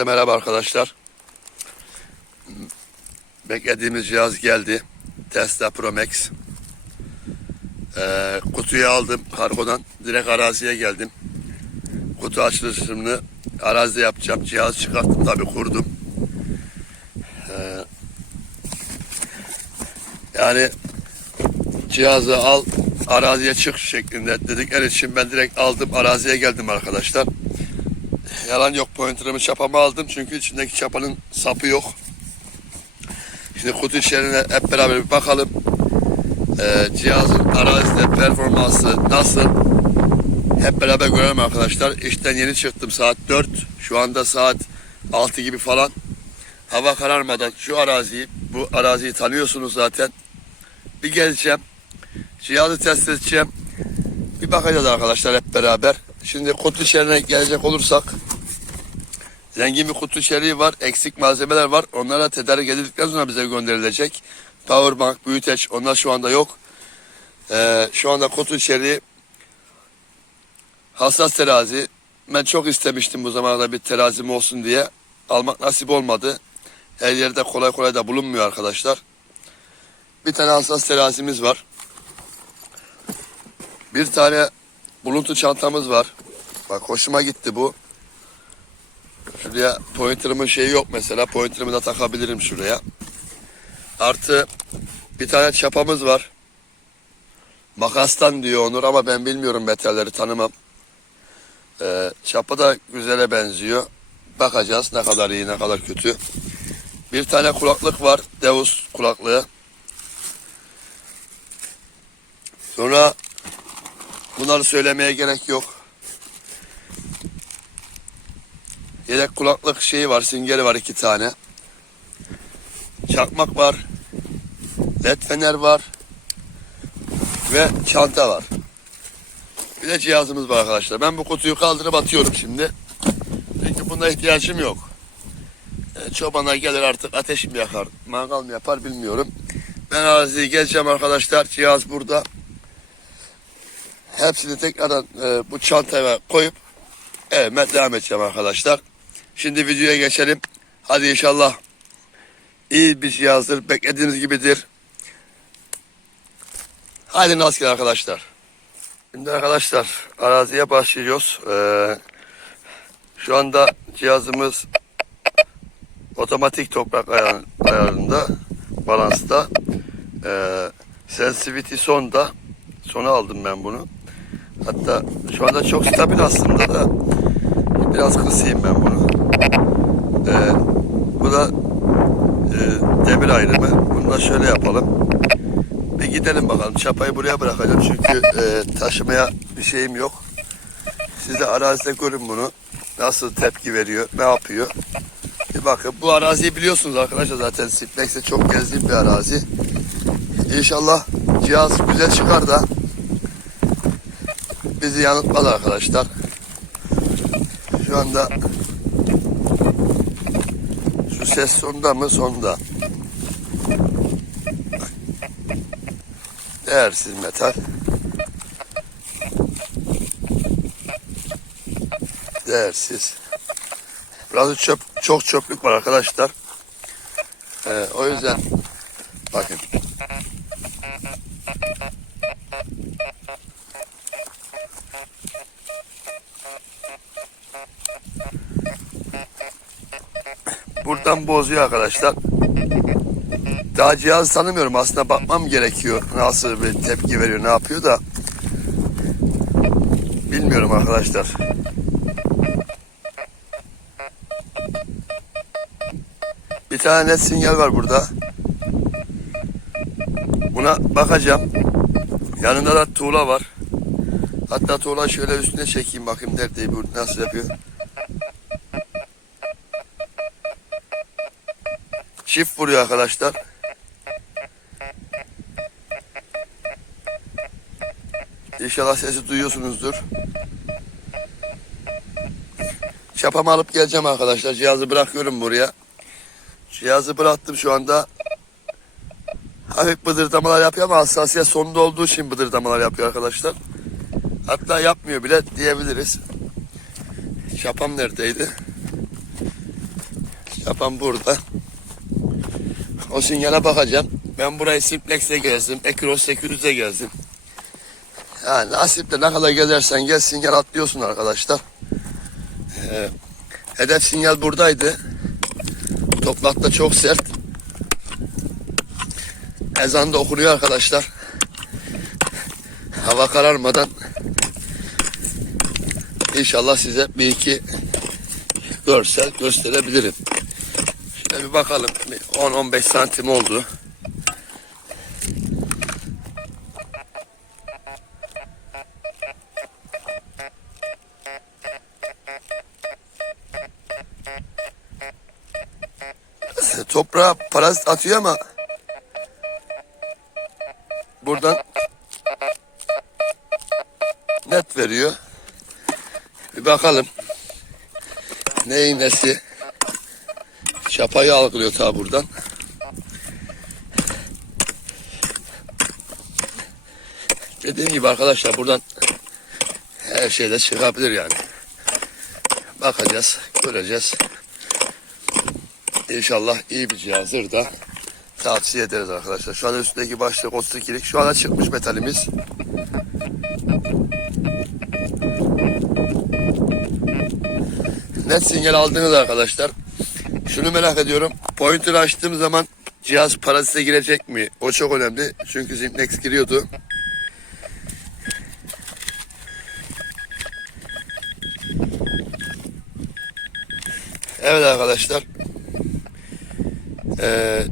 Herkese merhaba arkadaşlar. Beklediğimiz cihaz geldi. Tesla Pro Max. Ee, kutuyu aldım kargodan. Direkt araziye geldim. Kutu açılışını arazide yapacağım. Cihaz çıkarttım tabi kurdum. Ee, yani cihazı al araziye çık şeklinde dedikleri için ben direkt aldım araziye geldim arkadaşlar. Yalan yok pointer'ımı çapamı aldım çünkü içindeki çapanın sapı yok. Şimdi kutu içeriğine hep beraber bir bakalım. Ee, cihazın arazide performansı nasıl? Hep beraber görelim arkadaşlar. İşten yeni çıktım saat 4. Şu anda saat 6 gibi falan. Hava kararmadan şu araziyi, bu araziyi tanıyorsunuz zaten. Bir geleceğim. Cihazı test edeceğim. Bir bakacağız arkadaşlar hep beraber. Şimdi kutu içeriğine gelecek olursak zengin bir kutu içeriği var. Eksik malzemeler var. Onlara tedarik edildikten sonra bize gönderilecek. Powerbank, büyüteç onlar şu anda yok. Ee, şu anda kutu içeriği hassas terazi. Ben çok istemiştim bu zamanda bir terazim olsun diye. Almak nasip olmadı. Her yerde kolay kolay da bulunmuyor arkadaşlar. Bir tane hassas terazimiz var. Bir tane buluntu çantamız var. Bak hoşuma gitti bu. Şuraya pointer'ımın şeyi yok mesela. Pointer'ımı da takabilirim şuraya. Artı bir tane çapamız var. Makastan diyor Onur ama ben bilmiyorum metalleri tanımam. Ee, çapa da güzele benziyor. Bakacağız ne kadar iyi ne kadar kötü. Bir tane kulaklık var. Deus kulaklığı. Sonra bunları söylemeye gerek yok. Yedek kulaklık şeyi var, singeri var iki tane. Çakmak var. LED fener var. Ve çanta var. Bir de cihazımız var arkadaşlar. Ben bu kutuyu kaldırıp atıyorum şimdi. Çünkü buna ihtiyacım yok. E, çobanlar gelir artık ateş mi yakar, mangal mı yapar bilmiyorum. Ben araziye geleceğim arkadaşlar. Cihaz burada. Hepsini tekrardan e, bu çantaya koyup evime devam edeceğim arkadaşlar. Şimdi videoya geçelim. Hadi inşallah iyi bir cihazdır. Beklediğiniz gibidir. Hadi nasıl arkadaşlar. Şimdi arkadaşlar araziye başlıyoruz. Ee, şu anda cihazımız otomatik toprak ayar- ayarında, balansta. Ee, sensitivity sonda. Sona aldım ben bunu. Hatta şu anda çok stabil aslında da biraz kısayım ben bunu. Ee, bu da e, demir ayrımı. Bunu da şöyle yapalım. Bir gidelim bakalım. Çapayı buraya bırakacağım çünkü e, taşımaya bir şeyim yok. Siz de arazide görün bunu. Nasıl tepki veriyor, ne yapıyor. Bir bakın. Bu araziyi biliyorsunuz arkadaşlar zaten Siplex'te çok gezdiğim bir arazi. İnşallah cihaz güzel çıkar da bizi yanıltmaz arkadaşlar. Şu anda ses sonda mı? Sonda. Değersiz metal. Değersiz. Burası çöp, çok çöplük var arkadaşlar. Ee, o yüzden bakın. Buradan bozuyor arkadaşlar. Daha cihaz tanımıyorum. Aslında bakmam gerekiyor. Nasıl bir tepki veriyor, ne yapıyor da. Bilmiyorum arkadaşlar. Bir tane net sinyal var burada. Buna bakacağım. Yanında da tuğla var. Hatta tuğla şöyle üstüne çekeyim bakayım nerede bu nasıl yapıyor. Çift vuruyor arkadaşlar. İnşallah sesi duyuyorsunuzdur. Çapamı alıp geleceğim arkadaşlar. Cihazı bırakıyorum buraya. Cihazı bıraktım şu anda. Hafif bıdırdamalar yapıyor ama hassasiyet sonunda olduğu için bıdırdamalar yapıyor arkadaşlar. Hatta yapmıyor bile diyebiliriz. Çapam neredeydi? Çapan burada. O sinyale bakacağım. Ben burayı Simplex'e gezdim. Ekros Security'e gezdim. Yani nasiple ne kadar gezersen gel sinyal atlıyorsun arkadaşlar. Ee, hedef sinyal buradaydı. Toprakta çok sert. Ezan da okunuyor arkadaşlar. Hava kararmadan inşallah size bir iki görsel gösterebilirim. Şöyle bir bakalım. Bir 10-15 santim oldu. Toprağa parazit atıyor ama buradan net veriyor. Bir bakalım. Neyin nesi? Çapayı algılıyor ta buradan. Dediğim gibi arkadaşlar buradan her şeyde çıkabilir yani. Bakacağız, göreceğiz. İnşallah iyi bir cihazdır da tavsiye ederiz arkadaşlar. Şu an üstündeki başlık 32'lik. Şu anda çıkmış metalimiz. Net sinyal aldınız arkadaşlar. Şunu merak ediyorum. Pointer açtığım zaman cihaz parazite girecek mi? O çok önemli. Çünkü Simplex giriyordu. Evet arkadaşlar. Ee,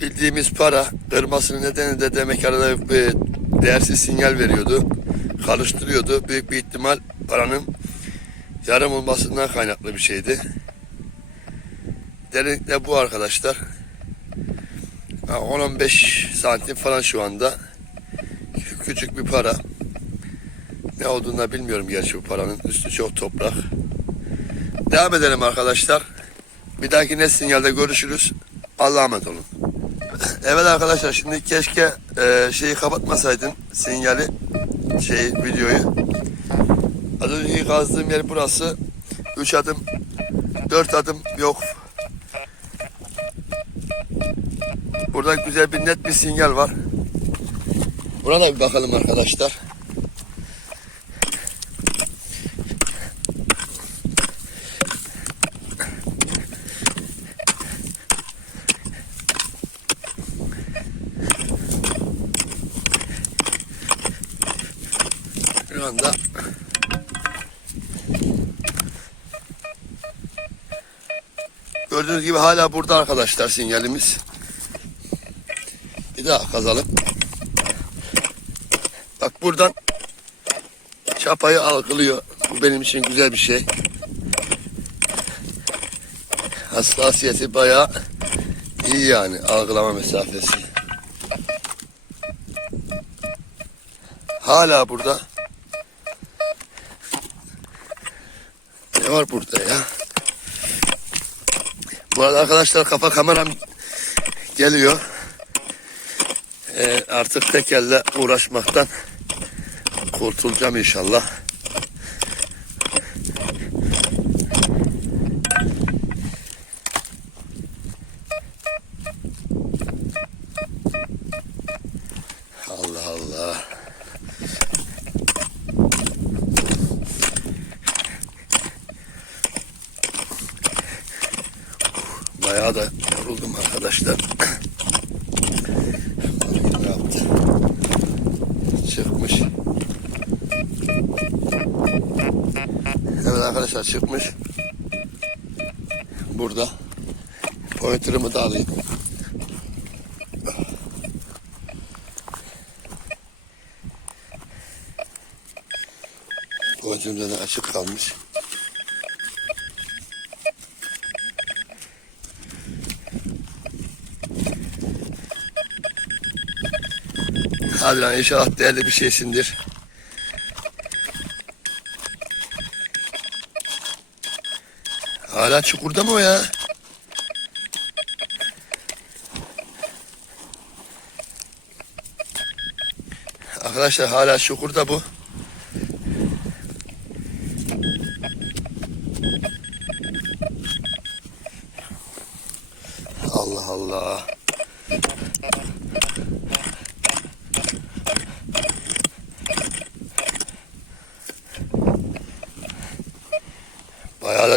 bildiğimiz para kırmasının nedeni de demek arada bir değersiz sinyal veriyordu. Karıştırıyordu. Büyük bir ihtimal paranın yarım olmasından kaynaklı bir şeydi. Derinlikle bu arkadaşlar. Ha, 10-15 santim falan şu anda. Küçük bir para. Ne olduğunu bilmiyorum gerçi bu paranın. Üstü çok toprak. Devam edelim arkadaşlar. Bir dahaki net sinyalde görüşürüz. Allah'a emanet olun. Evet arkadaşlar şimdi keşke e, şeyi kapatmasaydım sinyali şey videoyu. Az önce kazdığım yer burası. 3 adım 4 adım yok. Burada güzel bir net bir sinyal var. Buna da bir bakalım arkadaşlar. Şu anda Gördüğünüz gibi hala burada arkadaşlar sinyalimiz. Bir daha kazalım. Bak buradan çapayı algılıyor. Bu benim için güzel bir şey. Hassasiyeti bayağı iyi yani algılama mesafesi. Hala burada. Ne var burada ya? Bu arada arkadaşlar kafa kameram geliyor. Ee, artık tek elle uğraşmaktan kurtulacağım inşallah. Allah Allah. Bayağı da yoruldum arkadaşlar. ne yaptı? Çıkmış. Evet arkadaşlar çıkmış. Burada. Pointer'ımı da alayım. Pointer'ımda da açık kalmış. Hadi inşallah değerli bir şeysindir. Hala çukurda mı o ya? Arkadaşlar hala çukurda bu. Allah.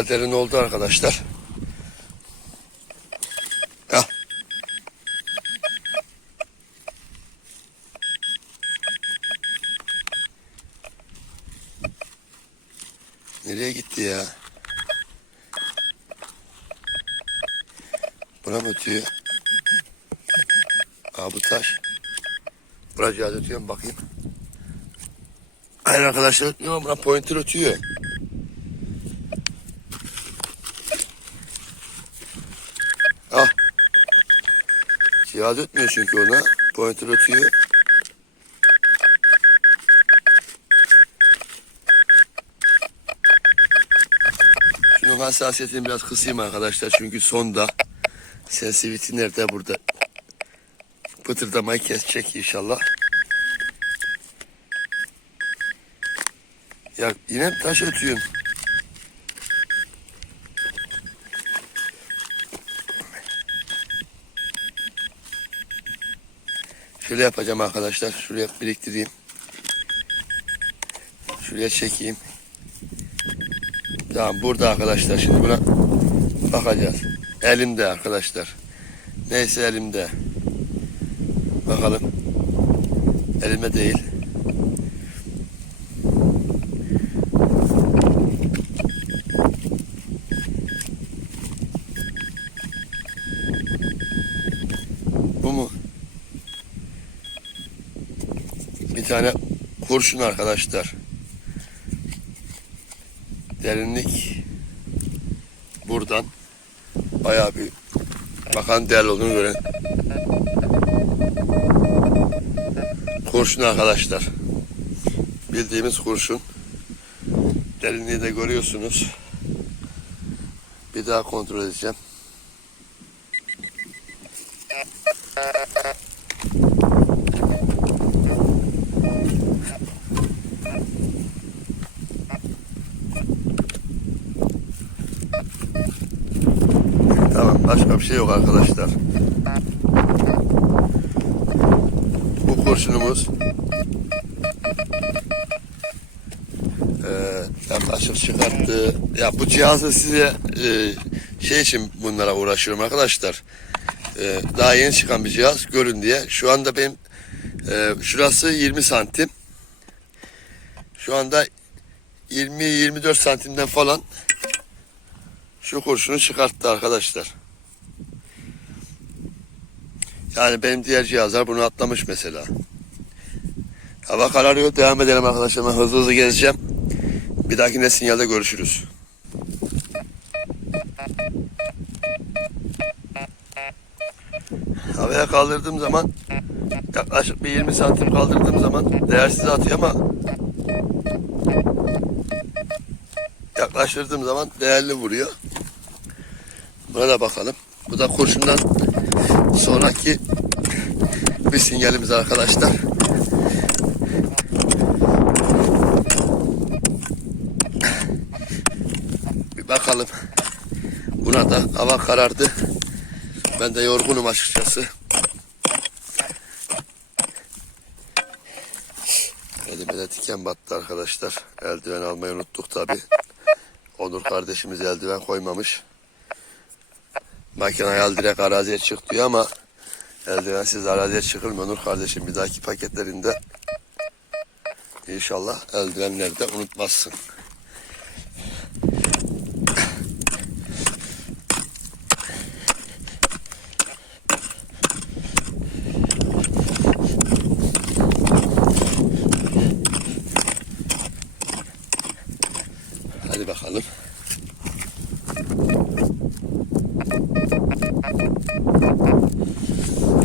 Derin oldu arkadaşlar. Hah. Nereye gitti ya? Buna mı ötüyor? Aa bu taş. Buna cihaz ötüyor mu bakayım. Hayır arkadaşlar ötmüyor ama buna pointer ötüyor. Cihaz ötmüyor çünkü ona. Pointer ötüyor. Şunun hassasiyetini biraz kısayım arkadaşlar çünkü sonda sensitivity nerede burada pıtırdamayı kesecek inşallah. Ya yine taş ötüyorsun. Şöyle yapacağım arkadaşlar. Şuraya biriktireyim. Şuraya çekeyim. Tamam burada arkadaşlar. Şimdi buna bakacağız. Elimde arkadaşlar. Neyse elimde. Bakalım. Elime değil. Bu mu? Bir tane kurşun arkadaşlar. Derinlik buradan bayağı bir bakan değerli olduğunu gören kurşun arkadaşlar. Bildiğimiz kurşun. Derinliği de görüyorsunuz. Bir daha kontrol edeceğim. Tamam başka bir şey yok arkadaşlar. Bu kurşunumuz eee yaklaşık çıkarttı. Ya bu cihazı size eee, şey için bunlara uğraşıyorum arkadaşlar. Eee, daha yeni çıkan bir cihaz görün diye. Şu anda benim eee, şurası 20 santim. Şu anda 20-24 santimden falan şu kurşunu çıkarttı arkadaşlar. Yani benim diğer cihazlar bunu atlamış mesela. Hava kararıyor. Devam edelim arkadaşlar. Ben hızlı hızlı gezeceğim. Bir dahakine sinyalde görüşürüz. Havaya kaldırdığım zaman yaklaşık bir 20 santim kaldırdığım zaman değersiz atıyor ama yaklaştırdığım zaman değerli vuruyor. Buna da bakalım. Bu da kurşundan sonraki bir sinyalimiz arkadaşlar. Bir bakalım. Buna da hava karardı. Ben de yorgunum açıkçası. Elime de diken battı arkadaşlar. Eldiven almayı unuttuk tabi. Onur kardeşimiz eldiven koymamış. Makine al direkt araziye çık diyor ama eldivensiz araziye çıkılmıyor Onur kardeşim. Bir dahaki paketlerinde inşallah eldivenleri de unutmazsın. Hadi bakalım.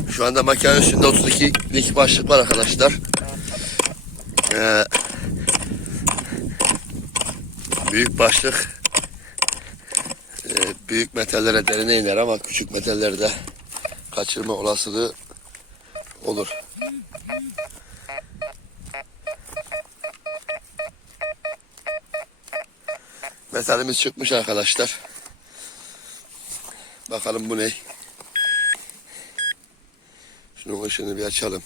Şu anda makine üstünde 32'lik başlık var arkadaşlar. Ee, büyük başlık e, büyük metallere derine iner ama küçük metallerde kaçırma olasılığı olur. Metalimiz çıkmış arkadaşlar. Bakalım bu ne? Şunun ışığını bir açalım.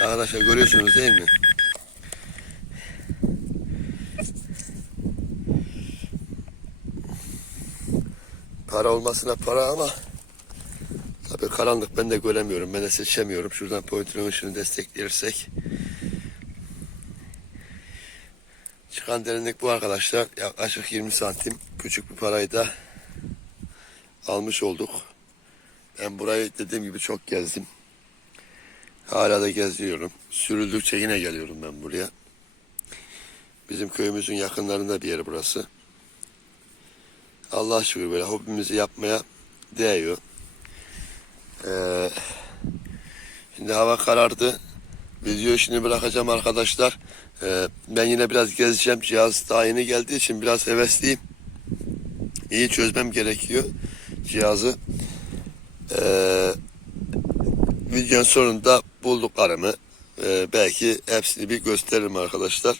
Arkadaşlar görüyorsunuz değil mi? Para olmasına para ama karanlık ben de göremiyorum. Ben de seçemiyorum. Şuradan pointer'ın ışığını desteklersek çıkan derinlik bu arkadaşlar. Yaklaşık 20 santim. Küçük bir parayı da almış olduk. Ben burayı dediğim gibi çok gezdim. Hala da geziyorum. Sürüldükçe yine geliyorum ben buraya. Bizim köyümüzün yakınlarında bir yer burası. Allah şükür böyle hobimizi yapmaya değiyor. Ee, şimdi hava karardı. Video işini bırakacağım arkadaşlar. Ee, ben yine biraz gezeceğim. Cihaz daha yeni geldiği için biraz hevesliyim. İyi çözmem gerekiyor cihazı. Ee, videonun sonunda bulduklarımı e, belki hepsini bir gösteririm arkadaşlar.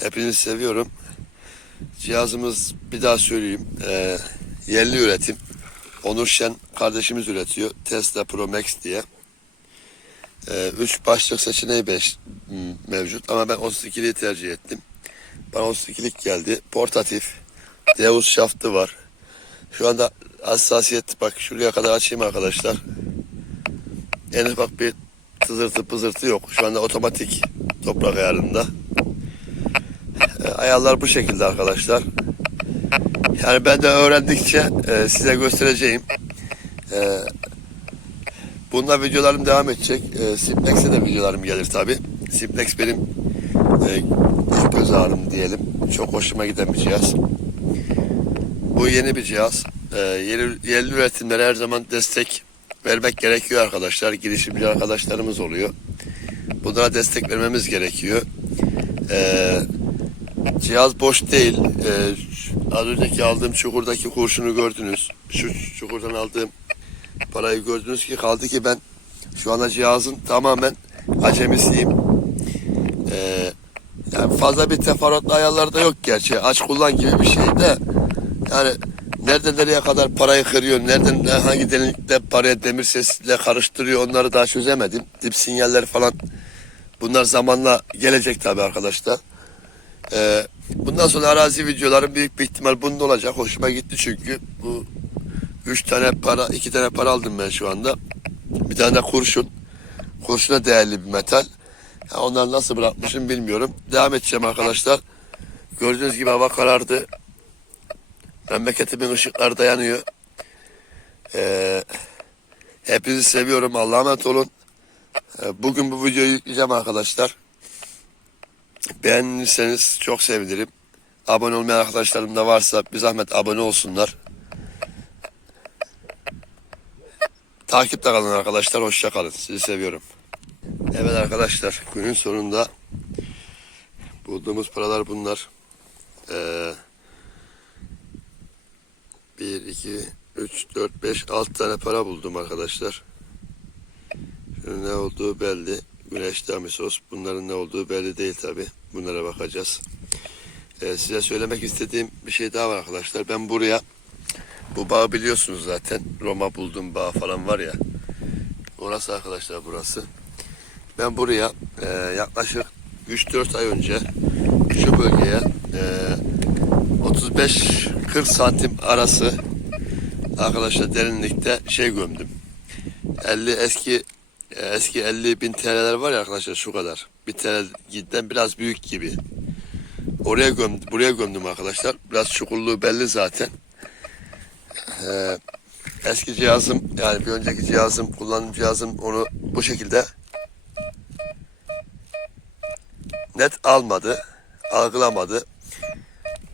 Hepinizi seviyorum. Cihazımız bir daha söyleyeyim. E, yerli üretim. Onur Şen kardeşimiz üretiyor. Tesla Pro Max diye. E, üç başlık seçeneği beş, mevcut ama ben 32'liği tercih ettim. Bana 32'lik geldi. Portatif. Deus şaftı var. Şu anda hassasiyet bak şuraya kadar açayım arkadaşlar. En ufak bir tızırtı pızırtı yok. Şu anda otomatik toprak ayarında. E, ayarlar bu şekilde arkadaşlar. Yani ben de öğrendikçe e, size göstereceğim. E, bununla videolarım devam edecek. E, Simplex'e de videolarım gelir tabi. Simplex benim e, göz ağrım diyelim. Çok hoşuma giden bir cihaz. Bu yeni bir cihaz. E, yerli, yerli üretimlere her zaman destek vermek gerekiyor arkadaşlar. Girişimci arkadaşlarımız oluyor. Bunlara destek vermemiz gerekiyor. Ee, cihaz boş değil. Ee, az önceki aldığım çukurdaki kurşunu gördünüz. Şu çukurdan aldığım parayı gördünüz ki kaldı ki ben şu anda cihazın tamamen acemisiyim. Ee, yani fazla bir teferruatlı ayarlarda yok gerçi. Aç kullan gibi bir şey de yani nereden nereye kadar parayı kırıyor, nereden ne- hangi derinlikte paraya demir sesiyle karıştırıyor onları daha çözemedim. Dip sinyaller falan bunlar zamanla gelecek tabi arkadaşlar. Ee, bundan sonra arazi videolarım büyük bir ihtimal bunun olacak. Hoşuma gitti çünkü bu üç tane para, iki tane para aldım ben şu anda. Bir tane de kurşun. Kurşuna değerli bir metal. Ya onları nasıl bırakmışım bilmiyorum. Devam edeceğim arkadaşlar. Gördüğünüz gibi hava karardı. Memleketimin ışıkları dayanıyor. Ee, hepinizi seviyorum. Allah'a emanet olun. Ee, bugün bu videoyu yükleyeceğim arkadaşlar. Beğenirseniz çok sevinirim. Abone olmayan arkadaşlarım da varsa bir zahmet abone olsunlar. Takipte kalın arkadaşlar. Hoşça kalın. Sizi seviyorum. Evet arkadaşlar günün sonunda bulduğumuz paralar bunlar. Ee, 1, 2, 3, 4, 5, 6 tane para buldum arkadaşlar. Şunun ne olduğu belli. Güneş damisos. Bunların ne olduğu belli değil tabi. Bunlara bakacağız. Ee, size söylemek istediğim bir şey daha var arkadaşlar. Ben buraya bu bağı biliyorsunuz zaten. Roma bulduğum bağ falan var ya. Orası arkadaşlar burası. Ben buraya e, yaklaşık 3-4 ay önce şu bölgeye e, 35-40 santim arası arkadaşlar derinlikte şey gömdüm. 50 eski eski 50 bin TL'ler var ya arkadaşlar şu kadar. Bir TL'den biraz büyük gibi. Oraya gömdüm, buraya gömdüm arkadaşlar. Biraz çukurluğu belli zaten. Ee, eski cihazım yani bir önceki cihazım kullandığım cihazım onu bu şekilde net almadı, algılamadı.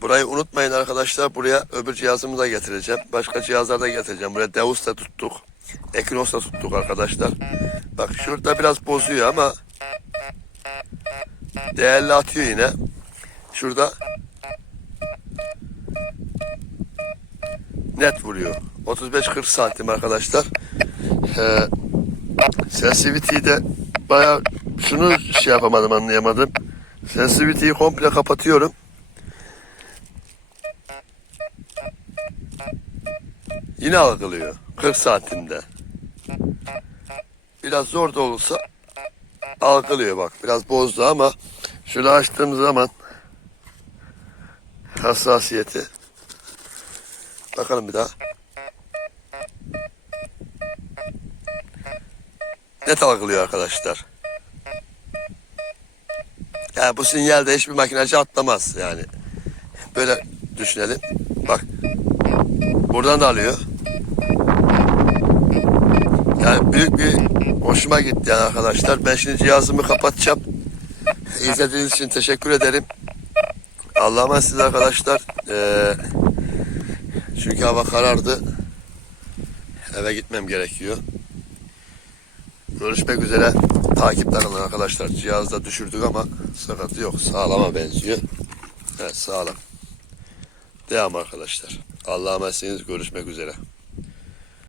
Burayı unutmayın arkadaşlar. Buraya öbür cihazımı da getireceğim. Başka cihazlar da getireceğim. Buraya Deus da tuttuk. Ekinos da tuttuk arkadaşlar. Bak şurada biraz bozuyor ama değerli atıyor yine. Şurada net vuruyor. 35-40 santim arkadaşlar. Ee, sensitivity de bayağı şunu şey yapamadım anlayamadım. Sensitivity'yi komple kapatıyorum. Yine algılıyor. 40 saatinde. Biraz zor da olursa algılıyor bak. Biraz bozdu ama şunu açtığım zaman hassasiyeti bakalım bir daha. Net algılıyor arkadaşlar. Yani bu sinyalde hiçbir makinacı atlamaz yani. Böyle düşünelim. Bak. Buradan da alıyor. Yani büyük bir hoşuma gitti yani arkadaşlar. Ben şimdi cihazımı kapatacağım. İzlediğiniz için teşekkür ederim. Allah'a emanet arkadaşlar. Ee, çünkü hava karardı. Eve gitmem gerekiyor. Görüşmek üzere. Takipte kalın arkadaşlar. Cihazda düşürdük ama sıkıntı yok. Sağlama benziyor. Evet sağlam. Devam arkadaşlar. Allah'a emanetsiniz. Görüşmek üzere.